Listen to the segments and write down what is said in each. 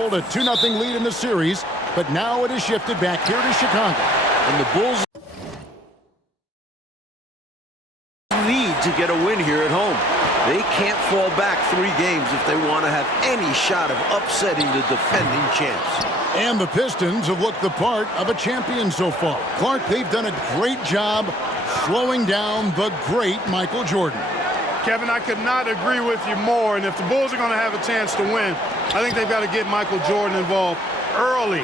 A 2-0 lead in the series, but now it is shifted back here to Chicago. And the Bulls need to get a win here at home. They can't fall back 3 games if they want to have any shot of upsetting the defending champs. And the Pistons have looked the part of a champion so far. Clark, they've done a great job slowing down the great Michael Jordan. Kevin, I could not agree with you more. And if the Bulls are going to have a chance to win, I think they've got to get Michael Jordan involved early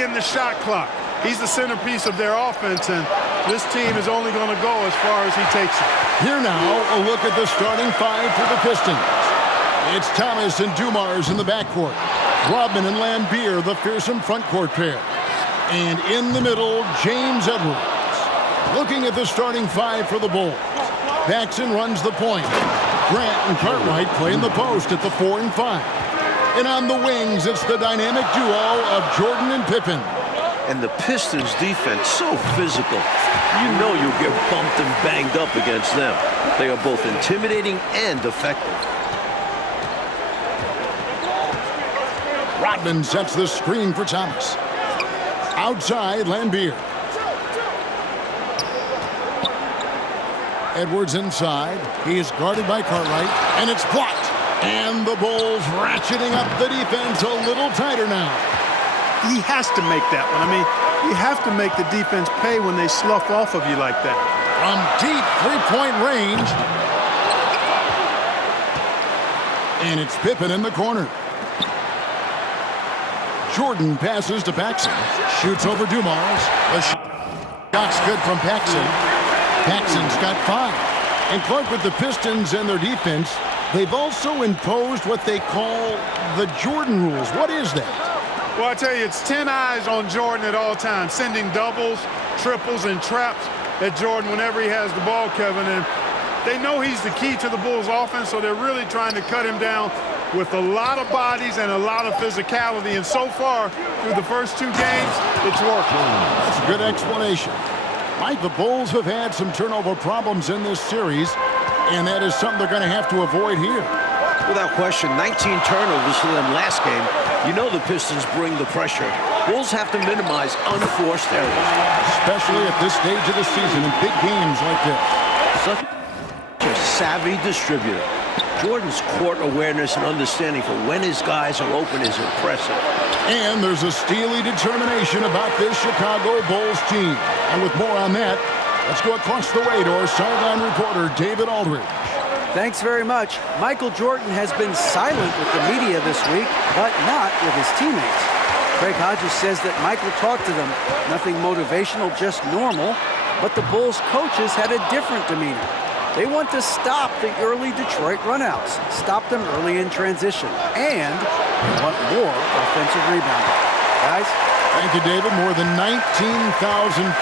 in the shot clock. He's the centerpiece of their offense, and this team is only going to go as far as he takes it. Here now, a look at the starting 5 for the Pistons. It's Thomas and Dumars in the backcourt. Rodman and Lambeer, the fearsome frontcourt pair. And in the middle, James Edwards. Looking at the starting 5 for the Bulls. Paxson runs the point. Grant and Cartwright play in the post at the 4 and 5. And on the wings, it's the dynamic duo of Jordan and Pippen. And the Pistons defense, so physical. You know you'll get bumped and banged up against them. They are both intimidating and effective. Rodman sets the screen for Thomas. Outside, Lambeer. Edwards inside. He is guarded by Cartwright, and it's blocked. And the Bulls ratcheting up the defense a little tighter now. He has to make that one. I mean, you have to make the defense pay when they slough off of you like that. From deep three-point range. And it's Pippen in the corner. Jordan passes to Paxson. Shoots over Dumars. The shot's good from Paxson. Paxson's got 5. And Clark, with the Pistons and their defense, they've also imposed what they call the Jordan rules. What is that? Well, I tell you, it's 10 eyes on Jordan at all times, sending doubles, triples, and traps at Jordan whenever he has the ball, Kevin. And they know he's the key to the Bulls' offense, so they're really trying to cut him down with a lot of bodies and a lot of physicality. And so far, through the first 2 games, it's working. That's a good explanation. Mike, the Bulls have had some turnover problems in this series, and that is something they're going to have to avoid here. Without question, 19 turnovers for them last game. You know the Pistons bring the pressure. Bulls have to minimize unforced errors. Especially at this stage of the season in big games like this. Such a savvy distributor. Jordan's court awareness and understanding for when his guys are open is impressive. And there's a steely determination about this Chicago Bulls team. And with more on that, let's go across the way to our sideline reporter, David Aldridge. Thanks very much. Michael Jordan has been silent with the media this week, but not with his teammates. Craig Hodges says that Michael talked to them. Nothing motivational, just normal. But the Bulls coaches had a different demeanor. They want to stop the early Detroit runouts, stop them early in transition, and they want more offensive rebounding. Guys? Thank you, David. More than 19,000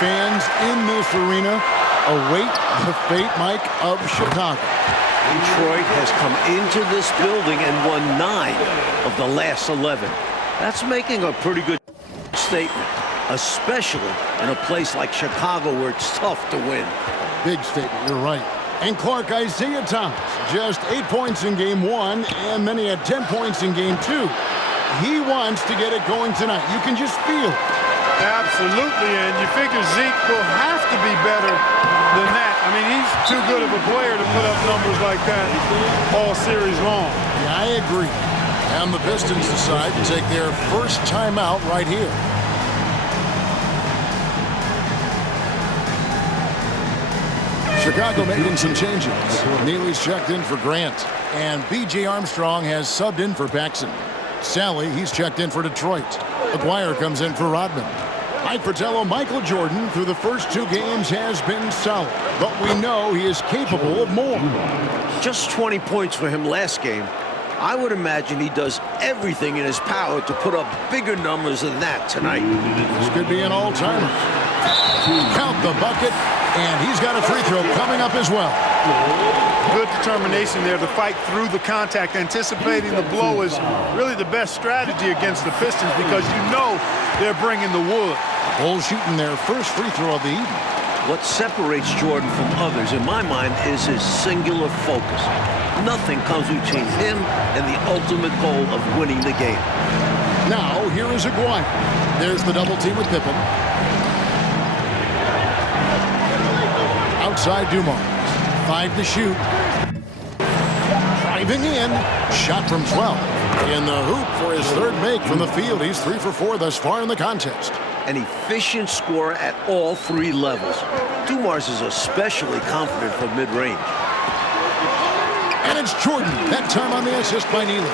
fans in this arena await the fate, Mike, of Chicago. Detroit has come into this building and won 9 of the last 11. That's making a pretty good statement, especially in a place like Chicago where it's tough to win. Big statement, you're right. And Clark, Isaiah Thomas, just 8 points in game 1, and then he had 10 points in game 2. He wants to get it going tonight. You can just feel it. Absolutely, and you figure Zeke will have to be better than that. I mean, he's too good of a player to put up numbers like that all series long. Yeah, I agree. And the Pistons decide to take their first timeout right here. Chicago making some changes. Neely's checked in for Grant, and B.J. Armstrong has subbed in for Paxson. Sally, he's checked in for Detroit. McGuire comes in for Rodman. Mike Fratello, Michael Jordan, through the first 2 games has been solid, but we know he is capable of more. Just 20 points for him last game. I would imagine he does everything in his power to put up bigger numbers than that tonight. This could be an all-timer. Count the bucket, and he's got a free throw coming up as well. Good determination there to fight through the contact. Anticipating the blow is really the best strategy against the Pistons because you know they're bringing the wood. Bulls shooting their first free throw of the evening. What separates Jordan from others, in my mind, is his singular focus. Nothing comes between him and the ultimate goal of winning the game. Now, here is Aguirre. There's the double team with Pippen. Outside Dumars. 5 to shoot. Driving in. Shot from 12. In the hoop for his third make from the field. He's 3 for 4 thus far in the contest. An efficient scorer at all 3 levels. Dumars is especially confident from mid-range. And it's Jordan. That time on the assist by Neely.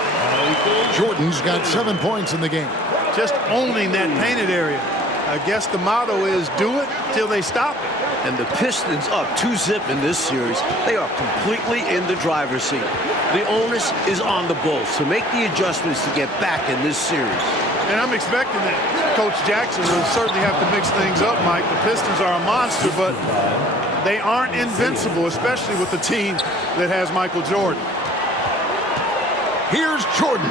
Jordan's got 7 points in the game. Just owning that painted area. I guess the motto is do it till they stop it. And the Pistons up 2-zip in this series. They are completely in the driver's seat. The onus is on the Bulls to make the adjustments to get back in this series. And I'm expecting that Coach Jackson will certainly have to mix things up, Mike. The Pistons are a monster, but they aren't invincible, especially with the team that has Michael Jordan. Here's Jordan.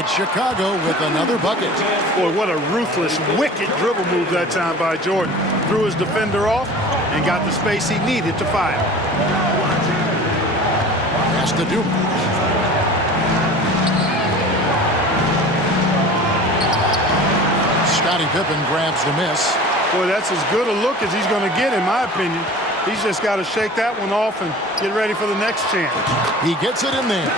It's Chicago with another bucket. Boy, what a ruthless, wicked dribble move that time by Jordan. Threw his defender off and got the space he needed to fire. Pass to Dumars. Scottie Pippen grabs the miss. Boy, that's as good a look as he's going to get, in my opinion. He's just got to shake that one off and get ready for the next chance. He gets it in there.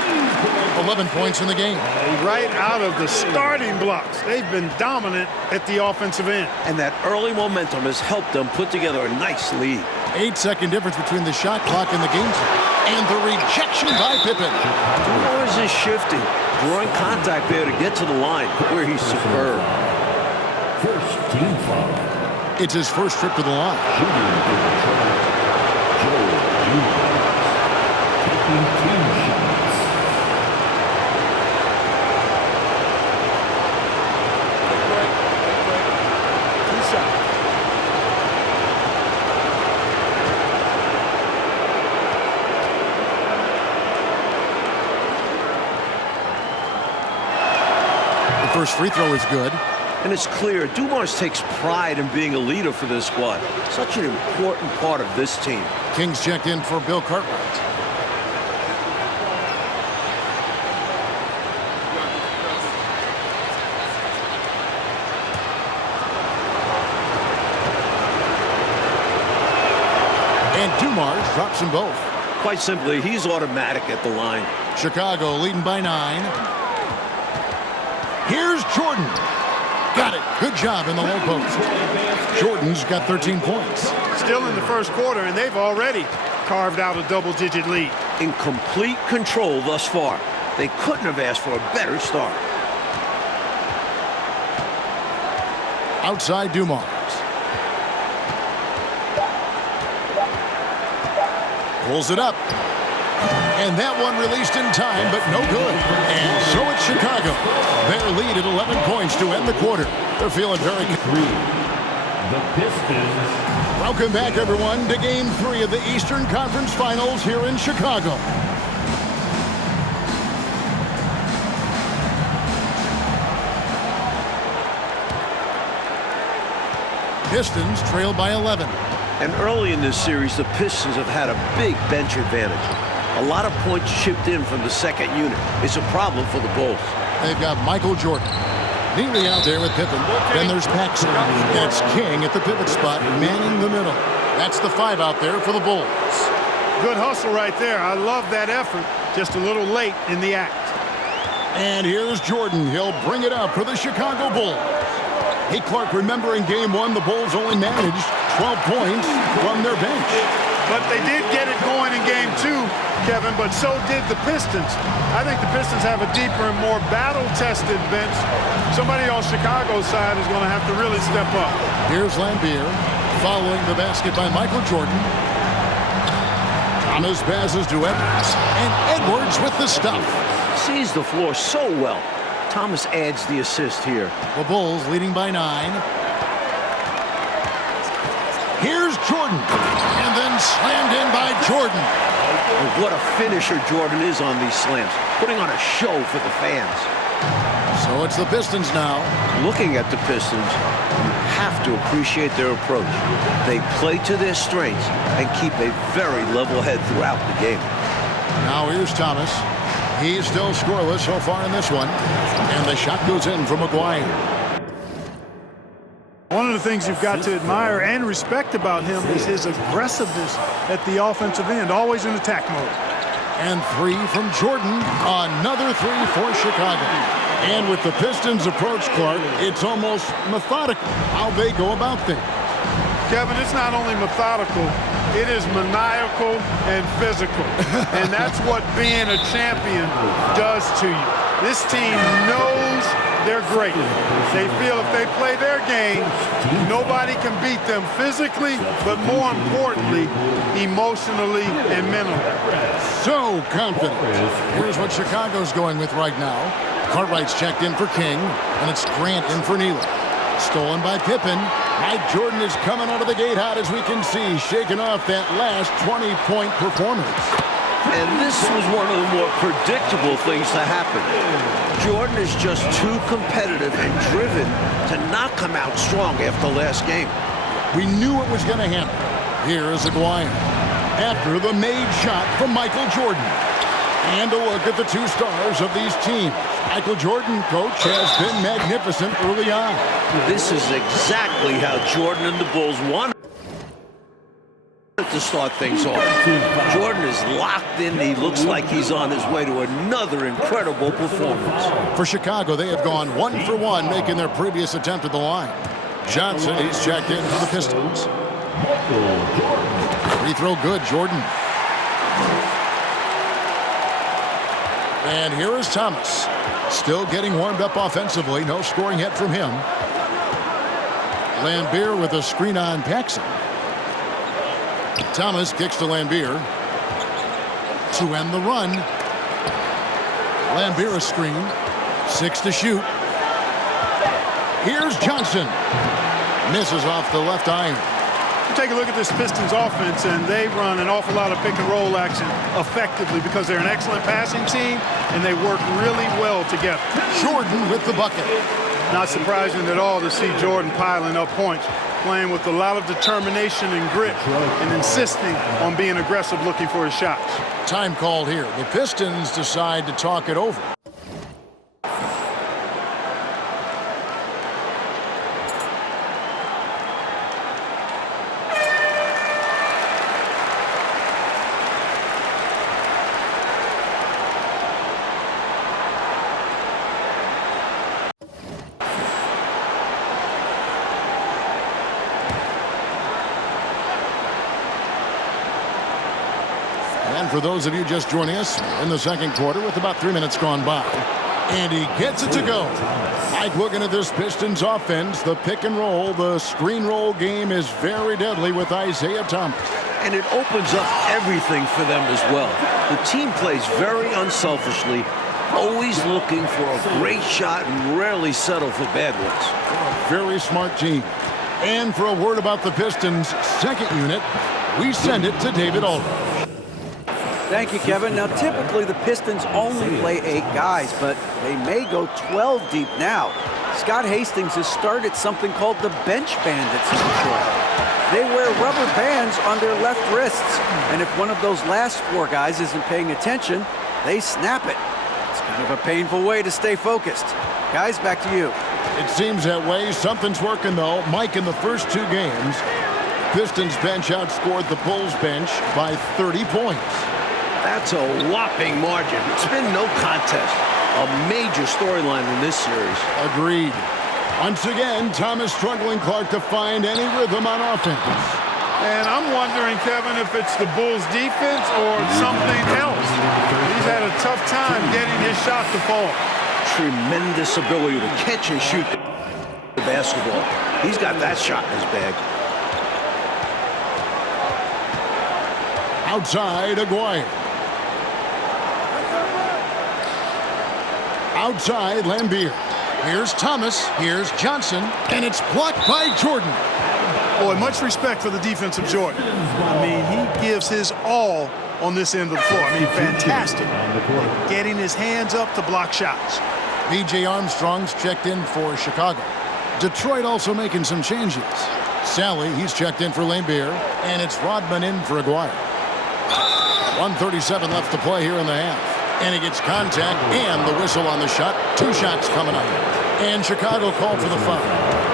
11 points in the game. Right out of the starting blocks. They've been dominant at the offensive end. And that early momentum has helped them put together a nice lead. 8-second difference between the shot clock and the game time. And the rejection by Pippen. Dumars is shifting, drawing contact there to get to the line, where he's superb. First team foul. It's his first trip to the line. Taking 2 shots. The first free throw is good. And it's clear Dumars takes pride in being a leader for this squad. Such an important part of this team. Kings checked in for Bill Cartwright. And Dumars drops them both. Quite simply, he's automatic at the line. Chicago leading by 9. Here's Jordan. Got it. Good job in the low post. Jordan's got 13 points. Still in the first quarter, and they've already carved out a double-digit lead. In complete control thus far. They couldn't have asked for a better start. Outside Dumars. Pulls it up. And that one released in time, but no good. And so it's Chicago. Their lead at 11 points to end the quarter. They're feeling very good. The Pistons. Welcome back, everyone, to Game 3 of the Eastern Conference Finals here in Chicago. Pistons trail by 11. And early in this series, the Pistons have had a big bench advantage. A lot of points chipped in from the second unit. It's a problem for the Bulls. They've got Michael Jordan. Neely out there with Pippen. Then there's Paxson. And it's King at the pivot spot, manning the middle. That's the 5 out there for the Bulls. Good hustle right there. I love that effort. Just a little late in the act. And here's Jordan. He'll bring it up for the Chicago Bulls. Hey, Clark, remember in Game 1, the Bulls only managed 12 points from their bench. But they did get it going in Game 2, Kevin, but so did the Pistons. I think the Pistons have a deeper and more battle-tested bench. Somebody on Chicago's side is going to have to really step up. Here's Lambier following the basket by Michael Jordan. Thomas passes to Edwards, and Edwards with the stuff. Sees the floor so well. Thomas adds the assist here. The Bulls leading by 9. Here's Jordan, and then slammed in by Jordan. And what a finisher Jordan is on these slams, putting on a show for the fans. So it's the Pistons now. Looking at the Pistons, you have to appreciate their approach. They play to their strengths and keep a very level head throughout the game. Now here's Thomas. He's still scoreless so far in this one. And the shot goes in from McGuire. One of the things you've got to admire and respect about him is his aggressiveness at the offensive end, always in attack mode. And 3 from Jordan. Another 3 for Chicago. And with the Pistons' approach, Clark, it's almost methodical how they go about things. Kevin, it's not only methodical, it is maniacal and physical. And that's what being a champion does to you. This team knows they're great. They feel if they play their game, nobody can beat them physically, but more importantly, emotionally and mentally. So confident. Here's what Chicago's going with right now. Cartwright's checked in for King, and it's Grant in for Nealon. Stolen by Pippen. Mike Jordan is coming out of the gate hot, as we can see, shaking off that last 20-point performance. And this was one of the more predictable things to happen. Jordan is just too competitive and driven to not come out strong after last game. We knew it was going to happen. Here is Aguirre. After the made shot from Michael Jordan. And a look at the 2 stars of these teams. Michael Jordan, coach, has been magnificent early on. This is exactly how Jordan and the Bulls wanted to start things off. Jordan is locked in. He looks like he's on his way to another incredible performance. For Chicago, they have gone 1 for 1, making their previous attempt at the line. Johnson, he's checked in for the Pistons. Free throw good, Jordan. And here is Thomas. Still getting warmed up offensively. No scoring yet from him. Lambeer with a screen on Paxson. Thomas kicks to Lambeer. To end the run. Lambeer a screen. 6 to shoot. Here's Johnson. Misses off the left iron. Take a look at this Pistons offense, and they run an awful lot of pick-and-roll action effectively because they're an excellent passing team, and they work really well together. Jordan with the bucket. Not surprising at all to see Jordan piling up points, playing with a lot of determination and grit, and insisting on being aggressive looking for his shots. Time called here. The Pistons decide to talk it over. And for those of you just joining us in the second quarter with about 3 minutes gone by. And he gets it to go. Mike, looking at this Pistons offense, the pick and roll, the screen roll game is very deadly with Isaiah Thomas. And it opens up everything for them as well. The team plays very unselfishly, always looking for a great shot and rarely settle for bad ones. Very smart team. And for a word about the Pistons' second unit, we send it to David Aldridge. Thank you, Kevin. Now, typically the Pistons only play 8 guys, but they may go 12 deep now. Scott Hastings has started something called the Bench Bandits in Detroit. They wear rubber bands on their left wrists, and if one of those last 4 guys isn't paying attention, they snap it. It's kind of a painful way to stay focused. Guys, back to you. It seems that way. Something's working, though. Mike, in the first 2 games, Pistons bench outscored the Bulls bench by 30 points. That's a whopping margin. It's been no contest. A major storyline in this series. Agreed. Once again, Thomas struggling, Clark, to find any rhythm on offense. And I'm wondering, Kevin, if it's the Bulls' defense or something else. He's had a tough time getting his shot to fall. Tremendous ability to catch and shoot the basketball. He's got that shot in his bag. Outside, Aguirre. Outside, Lambeer. Here's Thomas. Here's Johnson. And it's blocked by Jordan. Boy, much respect for the defensive Jordan. I mean, he gives his all on this end of the floor. I mean, fantastic. Getting his hands up to block shots. B.J. Armstrong's checked in for Chicago. Detroit also making some changes. Sally, he's checked in for Lambeer. And it's Rodman in for Aguirre. 1:37 left to play here in the half. And he gets contact and the whistle on the shot. 2 shots coming up. And Chicago called for the foul.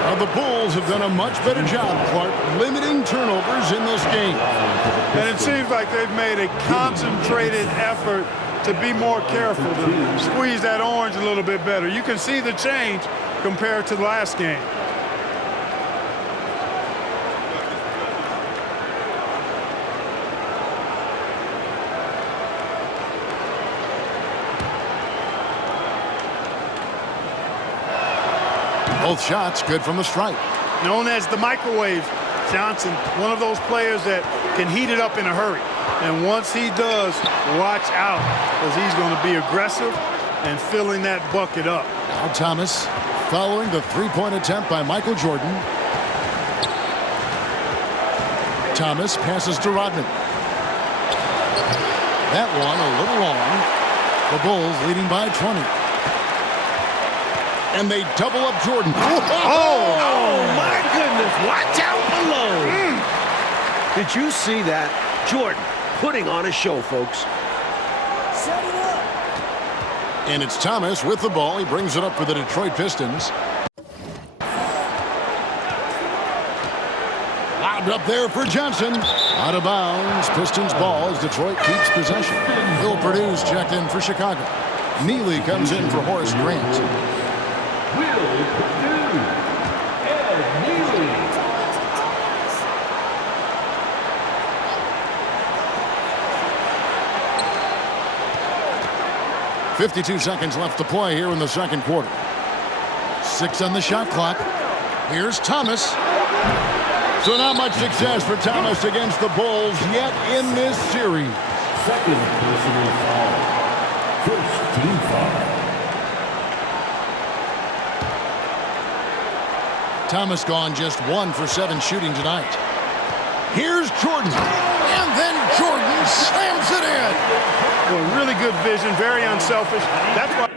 Now the Bulls have done a much better job, Clark, limiting turnovers in this game. And it seems like they've made a concentrated effort to be more careful, to squeeze that orange a little bit better. You can see the change compared to the last game. Both shots good from the stripe. Known as the microwave, Johnson, one of those players that can heat it up in a hurry. And once he does, watch out, because he's going to be aggressive and filling that bucket up. Now Thomas following the three-point attempt by Michael Jordan. Thomas passes to Rodman. That one a little long. The Bulls leading by 20. And they double up Jordan. Oh, my goodness. Watch out below. Did you see that? Jordan putting on a show, folks. Set it up. And it's Thomas with the ball. He brings it up for the Detroit Pistons. Lobbed up there for Johnson. Out of bounds. Pistons ball as Detroit keeps possession. Will Purdue's checked in for Chicago. Neely comes in for Horace Grant. Will Purdue. Ed Neely. 52 seconds left to play here in the second quarter. 6 on the shot clock. Here's Thomas. So not much success for Thomas against the Bulls yet in this series. Second personal foul. First team foul. Thomas gone just 1 for 7 shooting tonight. Here's Jordan. And then Jordan slams it in. Well, really good vision, very unselfish. That's why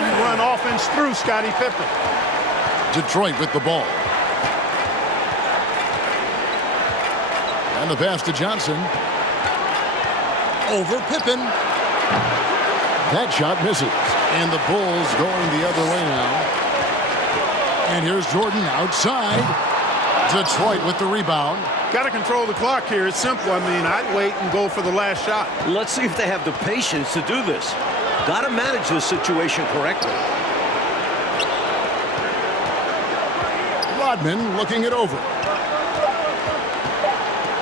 you run offense through Scottie Pippen. Detroit with the ball. And the pass to Johnson. Over Pippen. That shot misses. And the Bulls going the other way now. And here's Jordan outside. Detroit with the rebound. Got to control the clock here. It's simple. I mean, I'd wait and go for the last shot. Let's see if they have the patience to do this. Got to manage this situation correctly. Rodman looking it over.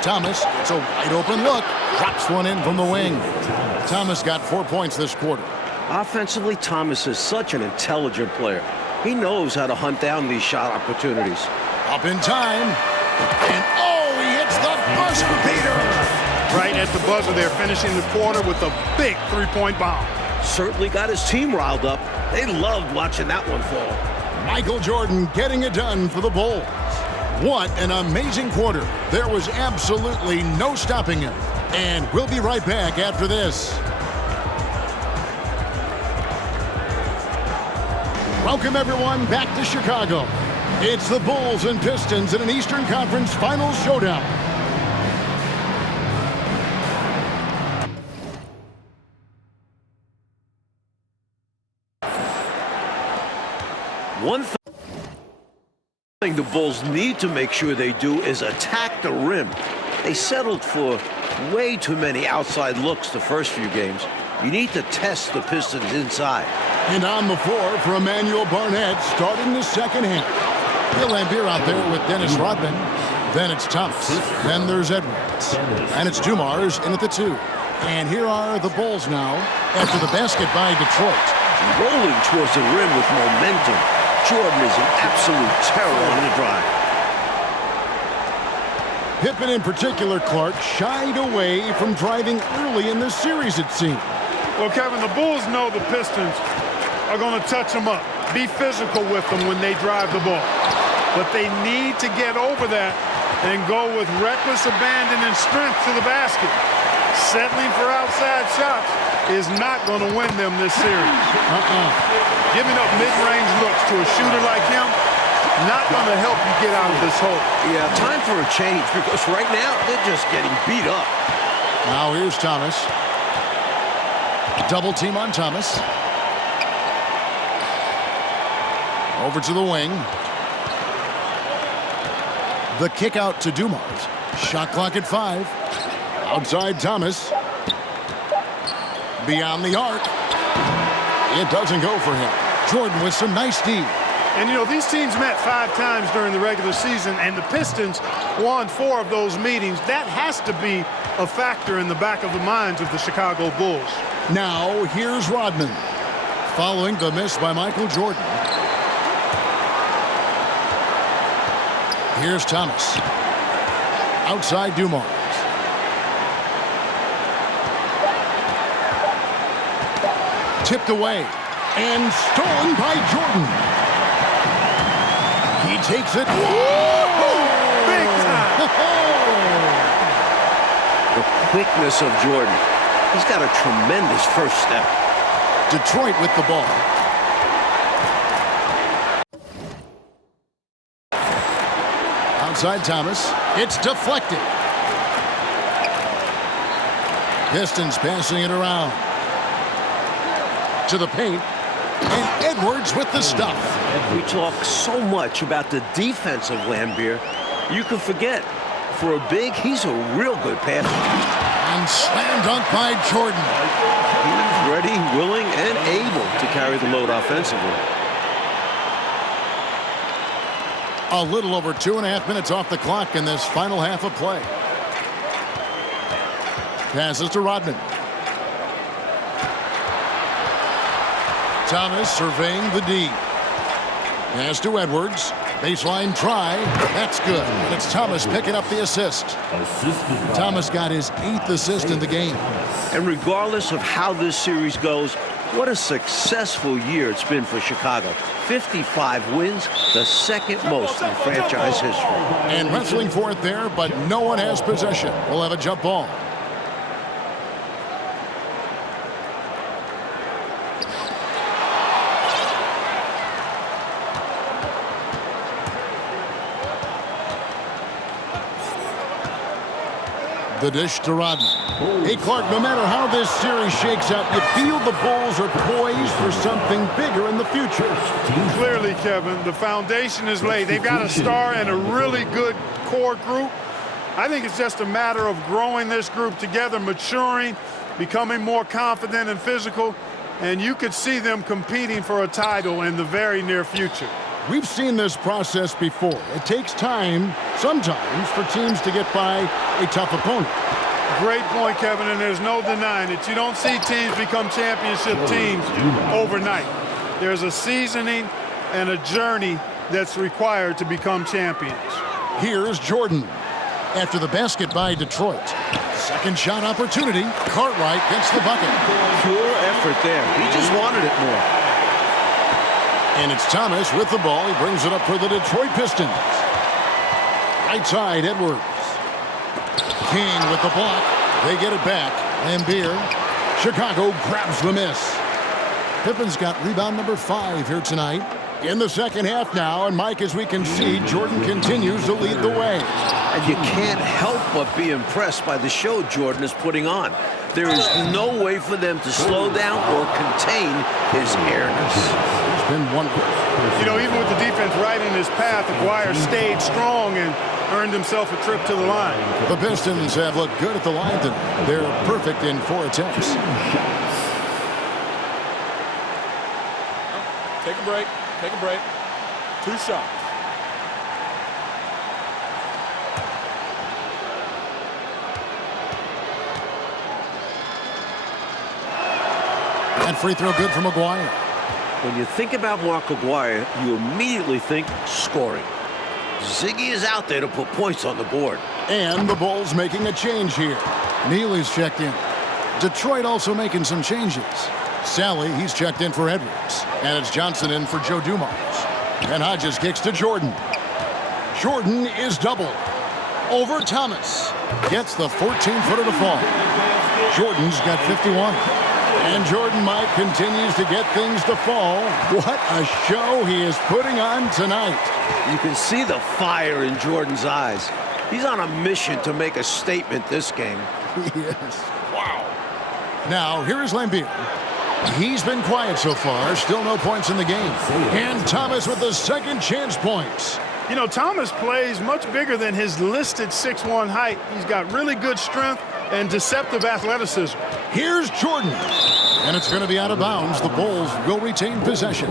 Thomas gets a wide open look. Drops one in from the wing. Thomas got 4 points this quarter. Offensively, Thomas is such an intelligent player. He knows how to hunt down these shot opportunities. Up in time. And oh, he hits the buzzer beater. Right at the buzzer there, finishing the quarter with a big three-point bomb. Certainly got his team riled up. They loved watching that one fall. Michael Jordan getting it done for the Bulls. What an amazing quarter. There was absolutely no stopping him. And we'll be right back after this. Welcome, everyone, back to Chicago. It's the Bulls and Pistons in an Eastern Conference Finals showdown. One thing the Bulls need to make sure they do is attack the rim. They settled for way too many outside looks the first few games. You need to test the Pistons inside. And on the floor for Emmanuel Barnett starting the second half. Bill Lambier out there with Dennis Rodman. Then it's Thomas. Then there's Edwards. And it's Dumars in at the 2. And here are the Bulls now after the basket by Detroit. Rolling towards the rim with momentum. Jordan is an absolute terror on the drive. Pippen in particular, Clark, shied away from driving early in this series, it seemed. Well, Kevin, the Bulls know the Pistons are going to touch them up, be physical with them when they drive the ball. But they need to get over that and go with reckless abandon and strength to the basket. Settling for outside shots is not going to win them this series. Giving up mid-range looks to a shooter like him, not going to help you get out of this hole. Yeah, time for a change because right now they're just getting beat up. Now here's Thomas. Double team on Thomas. Over to the wing. The kick out to Dumars. Shot clock at 5. Outside Thomas. Beyond the arc. It doesn't go for him. Jordan with some nice D. And, you know, these teams met 5 times during the regular season, and the Pistons won 4 of those meetings. That has to be a factor in the back of the minds of the Chicago Bulls. Now, here's Rodman. Following the miss by Michael Jordan. Here's Thomas. Outside Dumars. Tipped away. And stolen by Jordan. He takes it. Big time. The quickness of Jordan. He's got a tremendous first step. Detroit with the ball. Outside Thomas. It's deflected. Pistons passing it around. To the paint. And Edwards with the stuff. We talk so much about the defense of Lambeer. You can forget. For a big, he's a real good passer. And slam dunk by Jordan. He's ready, willing, and able to carry the load offensively. A little over 2.5 minutes off the clock in this final half of play. Passes to Rodman. Thomas surveying the D. Pass to Edwards. Baseline try. That's good. And it's Thomas picking up the assist. Thomas got his 8th assist in the game. And regardless of how this series goes, what a successful year it's been for Chicago. 55 wins, the second most in franchise history. And wrestling for it there, but no one has possession. We'll have a jump ball. The dish to Rodman. Hey, Clark, no matter how this series shakes out, you feel the Bulls are poised for something bigger in the future. Clearly, Kevin, the foundation is laid. They've got a star and a really good core group. I think it's just a matter of growing this group together, maturing, becoming more confident and physical, and you could see them competing for a title in the very near future. We've seen this process before. It takes time, sometimes, for teams to get by a tough opponent. Great point, Kevin, and there's no denying it. You don't see teams become championship teams overnight. There's a seasoning and a journey that's required to become champions. Here's Jordan. After the basket by Detroit. Second shot opportunity. Cartwright gets the bucket. Pure effort there. He just wanted it more. And it's Thomas with the ball. He brings it up for the Detroit Pistons. Right side, Edwards. King with the block. They get it back. Lambeer. Chicago grabs the miss. Pippen's got rebound number 5 here tonight. In the second half now, and Mike, as we can see, Jordan continues to lead the way. And you can't help but be impressed by the show Jordan is putting on. There is no way for them to slow down or contain his airness. It's been wonderful. You know, even with the defense right in his path, Aguirre stayed strong and earned himself a trip to the line. The Pistons have looked good at the line tonight. They're perfect in 4 attempts. Take a break. Take a break. 2 shots. That free throw good from Aguirre. When you think about Mark Aguirre, you immediately think scoring. Ziggy is out there to put points on the board. And the Bulls making a change here. Neely's checked in. Detroit also making some changes. Sally, he's checked in for Edwards. And it's Johnson in for Joe Dumars. And Hodges kicks to Jordan. Jordan is double. Over Thomas. Gets the 14-footer to fall. Jordan's got 51. And Jordan, Mike, continues to get things to fall. What a show he is putting on tonight. You can see the fire in Jordan's eyes. He's on a mission to make a statement this game. Yes. Wow. Now, here is Lambeer. He's been quiet so far. Still no points in the game. And Thomas with the second chance points. You know, Thomas plays much bigger than his listed 6'1" height. He's got really good strength and deceptive athleticism. Here's Jordan. And it's going to be out of bounds. The Bulls will retain possession.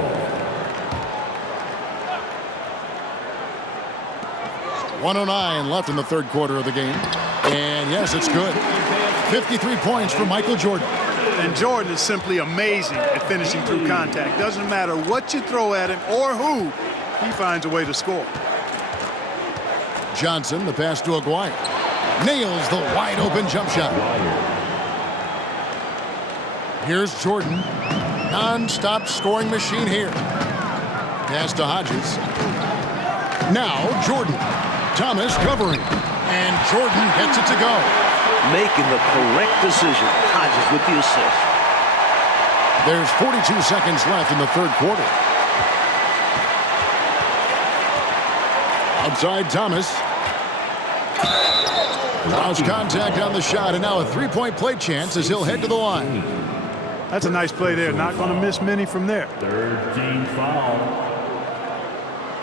.109 left in the third quarter of the game. And yes, it's good. 53 points for Michael Jordan. And Jordan is simply amazing at finishing through contact. Doesn't matter what you throw at him or who, he finds a way to score. Johnson, the pass to Aguirre. Nails the wide open jump shot. Here's Jordan. Non-stop scoring machine here. Pass to Hodges. Now Jordan. Thomas covering. And Jordan gets it to go. Making the correct decision. Hodges with the assist. There's 42 seconds left in the third quarter. Outside Thomas. Lost contact on the shot, and now a three-point play chance as he'll head to the line. That's a nice play there. Not going to miss many from there. Third team foul.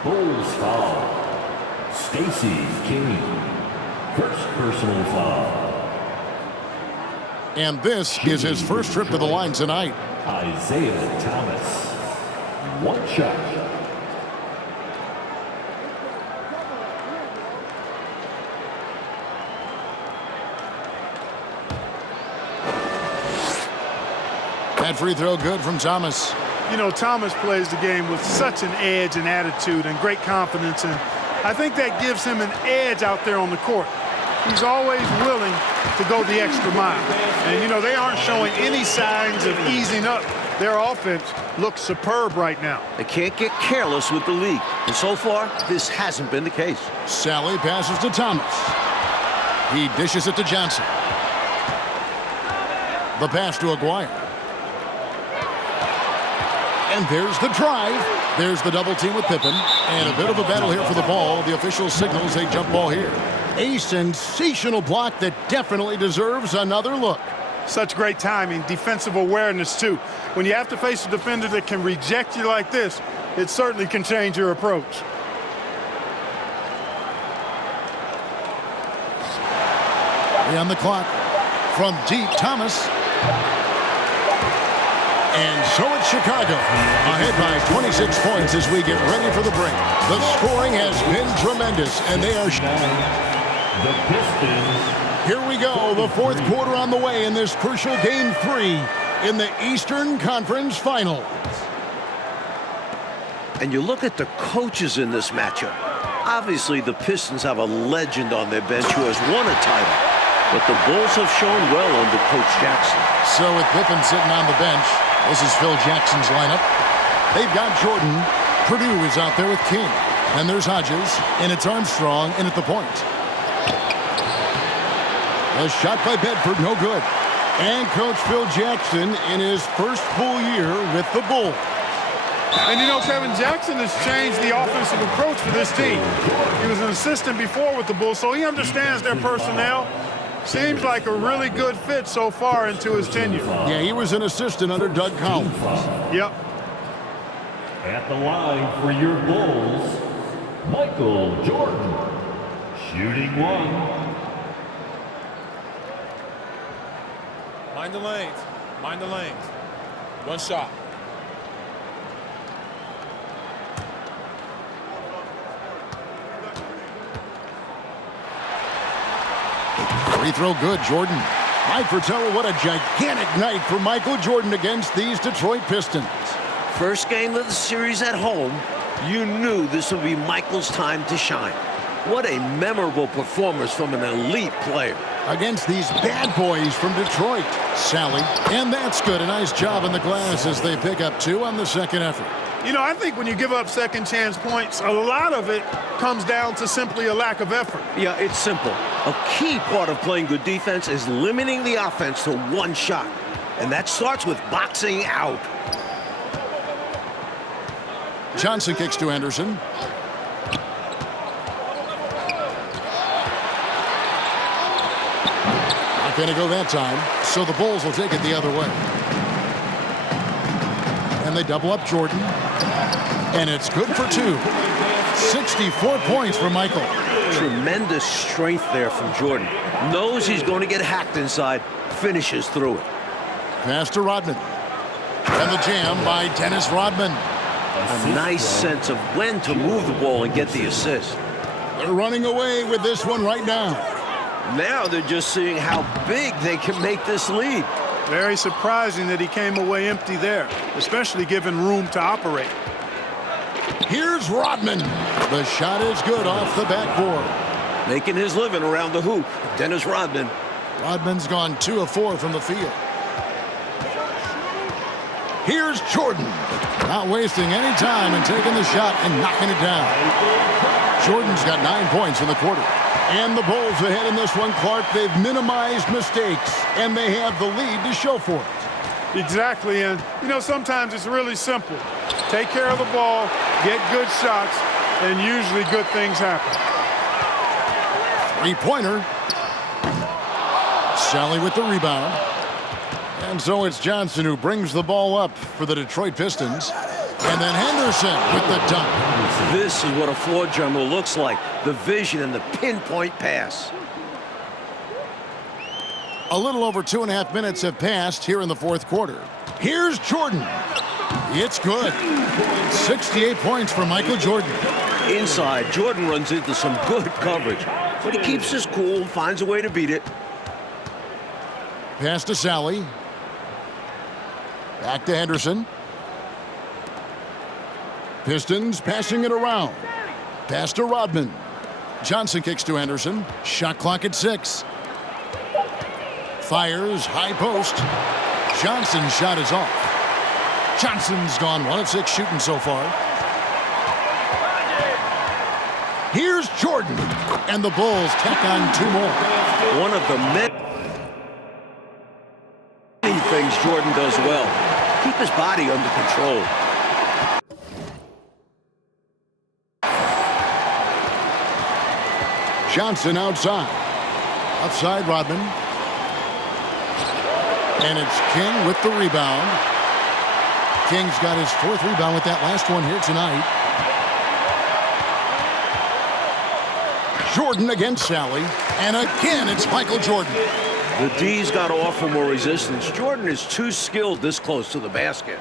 Bulls foul. Stacey King. First personal foul. And this is his first trip to the line tonight. Isaiah Thomas. One shot. That free throw good from Thomas. You know, Thomas plays the game with such an edge and attitude and great confidence, and I think that gives him an edge out there on the court. He's always willing to go the extra mile. And, you know, they aren't showing any signs of easing up. Their offense looks superb right now. They can't get careless with the league. And so far, this hasn't been the case. Sally passes to Thomas. He dishes it to Johnson. The pass to Aguirre. And there's the drive. There's the double team with Pippen. And a bit of a battle here for the ball. The official signals a jump ball here. A sensational block that definitely deserves another look. Such great timing, defensive awareness, too. When you have to face a defender that can reject you like this, it certainly can change your approach. On the clock. From deep, Thomas. And so it's Chicago, ahead by 26 points as we get ready for the break. The scoring has been tremendous, and they are... The Pistons. Here we go, the fourth quarter on the way in this crucial Game 3 in the Eastern Conference Finals. And you look at the coaches in this matchup. Obviously, the Pistons have a legend on their bench who has won a title. But the Bulls have shown well under Coach Jackson. So with Pippen sitting on the bench, this is Phil Jackson's lineup. They've got Jordan. Purdue is out there with King. And there's Hodges, and it's Armstrong in at the point. A shot by Bedford, no good. And Coach Phil Jackson in his first full year with the Bulls. And you know, Kevin, Jackson has changed the offensive approach for this team. He was an assistant before with the Bulls, so he understands their personnel. Seems like a really good fit so far into his tenure. Yeah, he was an assistant under Doug Collins. Yep. At the line for your Bulls, Michael Jordan. Shooting one. Mind the lanes. Mind the lanes. One shot. Free throw good, Jordan. Mike Fratello, what a gigantic night for Michael Jordan against these Detroit Pistons. First game of the series at home, you knew this would be Michael's time to shine. What a memorable performance from an elite player. Against these bad boys from Detroit. Sally, and that's good. A nice job in the glass as they pick up 2 on the second effort. You know, I think when you give up second chance points, a lot of it comes down to simply a lack of effort. Yeah, it's simple. A key part of playing good defense is limiting the offense to one shot. And that starts with boxing out. Johnson kicks to Anderson. Not going to go that time, so the Bulls will take it the other way. And they double up Jordan. And it's good for 2. 64 points for Michael. Tremendous strength there from Jordan. Knows he's going to get hacked inside. Finishes through it. Pass to Rodman. And the jam by Dennis Rodman. A nice sense of when to move the ball and get the assist. They're running away with this one right now. Now they're just seeing how big they can make this lead. Very surprising that he came away empty there, especially given room to operate. Here's Rodman. The shot is good off the backboard. Making his living around the hoop. Dennis Rodman. Rodman's gone 2 of 4 from the field. Here's Jordan. Not wasting any time and taking the shot and knocking it down. Jordan's got 9 points in the quarter. And the Bulls ahead in this one, Clark. They've minimized mistakes, and they have the lead to show for it. Exactly, and you know, sometimes it's really simple. Take care of the ball, get good shots, and usually good things happen. 3-pointer. Sally with the rebound. And so it's Johnson who brings the ball up for the Detroit Pistons. And then Henderson with the dunk. This is what a floor general looks like. The vision and the pinpoint pass. A little over 2.5 minutes have passed here in the fourth quarter. Here's Jordan. It's good. 68 points for Michael Jordan. Inside, Jordan runs into some good coverage, but he keeps his cool, finds a way to beat it. Pass to Sally. Back to Henderson. Pistons passing it around. Pass to Rodman. Johnson kicks to Henderson. Shot clock at 6. Fires, high post. Johnson's shot is off. Johnson's gone 1 of 6 shooting so far. Here's Jordan. And the Bulls tack on 2 more. One of the many things Jordan does well. Keep his body under control. Johnson outside. Outside Rodman. And it's King with the rebound. King's got his 4th rebound with that last one here tonight. Jordan against Sally. And again, it's Michael Jordan. The D's got to offer more resistance. Jordan is too skilled this close to the basket.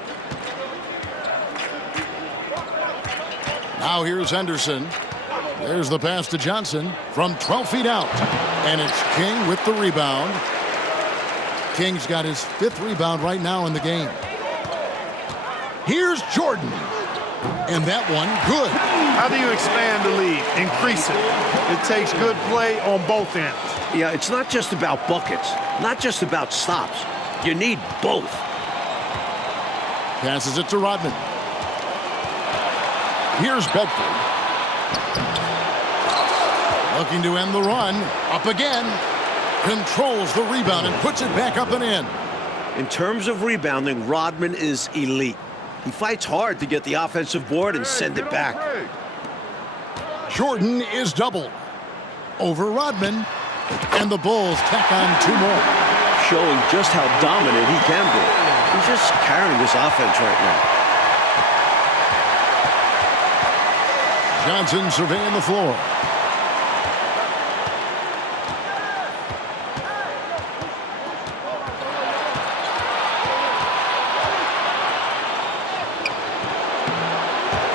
Now here's Henderson. There's the pass to Johnson from 12 feet out. And it's King with the rebound. King's got his 5th rebound right now in the game. Here's Jordan. And that one, good. How do you expand the lead? Increase it. It takes good play on both ends. Yeah, it's not just about buckets, not just about stops. You need both. Passes it to Rodman. Here's Bedford. Looking to end the run. Up again. Controls the rebound and puts it back up and in. In terms of rebounding, Rodman is elite. He fights hard to get the offensive board and send it back. Jordan is doubled. Over Rodman. And the Bulls tack on 2 more. Showing just how dominant he can be. He's just carrying this offense right now. Johnson surveying the floor.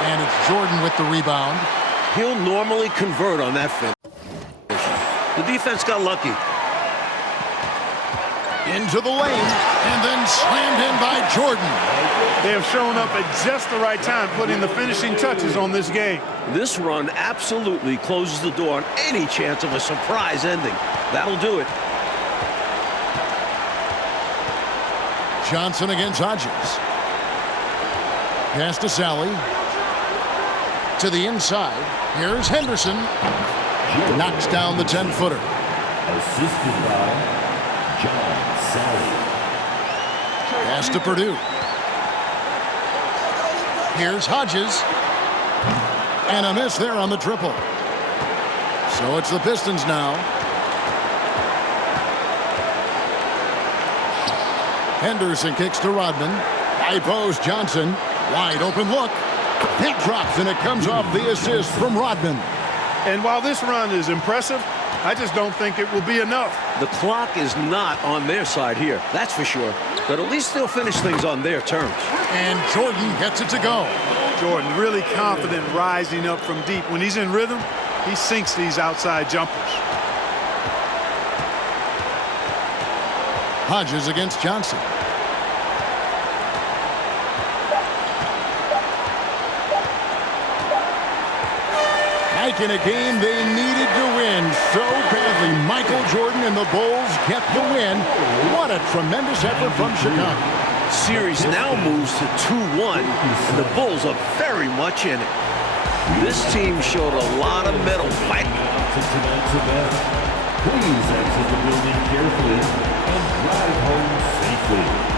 And it's Jordan with the rebound. He'll normally convert on that finish. The defense got lucky. Into the lane, and then slammed in by Jordan. They have shown up at just the right time, putting the finishing touches on this game. This run absolutely closes the door on any chance of a surprise ending. That'll do it. Johnson against Hodges. Pass to Sally. To the inside. Here's Henderson. Knocks down the 10-footer. Assisted by John Sally. Pass to Purdue. Here's Hodges. And a miss there on the triple. So it's the Pistons now. Henderson kicks to Rodman. High post, Johnson. Wide open look. That drops, and it comes off the assist from Rodman. And while this run is impressive, I just don't think it will be enough. The clock is not on their side here, that's for sure. But at least they'll finish things on their terms. And Jordan gets it to go. Jordan really confident rising up from deep. When he's in rhythm, he sinks these outside jumpers. Hodges against Johnson. In a game they needed to win so badly. Michael Jordan and the Bulls get the win. What a tremendous effort from Chicago. Series now moves to 2-1, and the Bulls are very much in it. This team showed a lot of mettle fight. Tonight's event. Please exit the building carefully and drive home safely.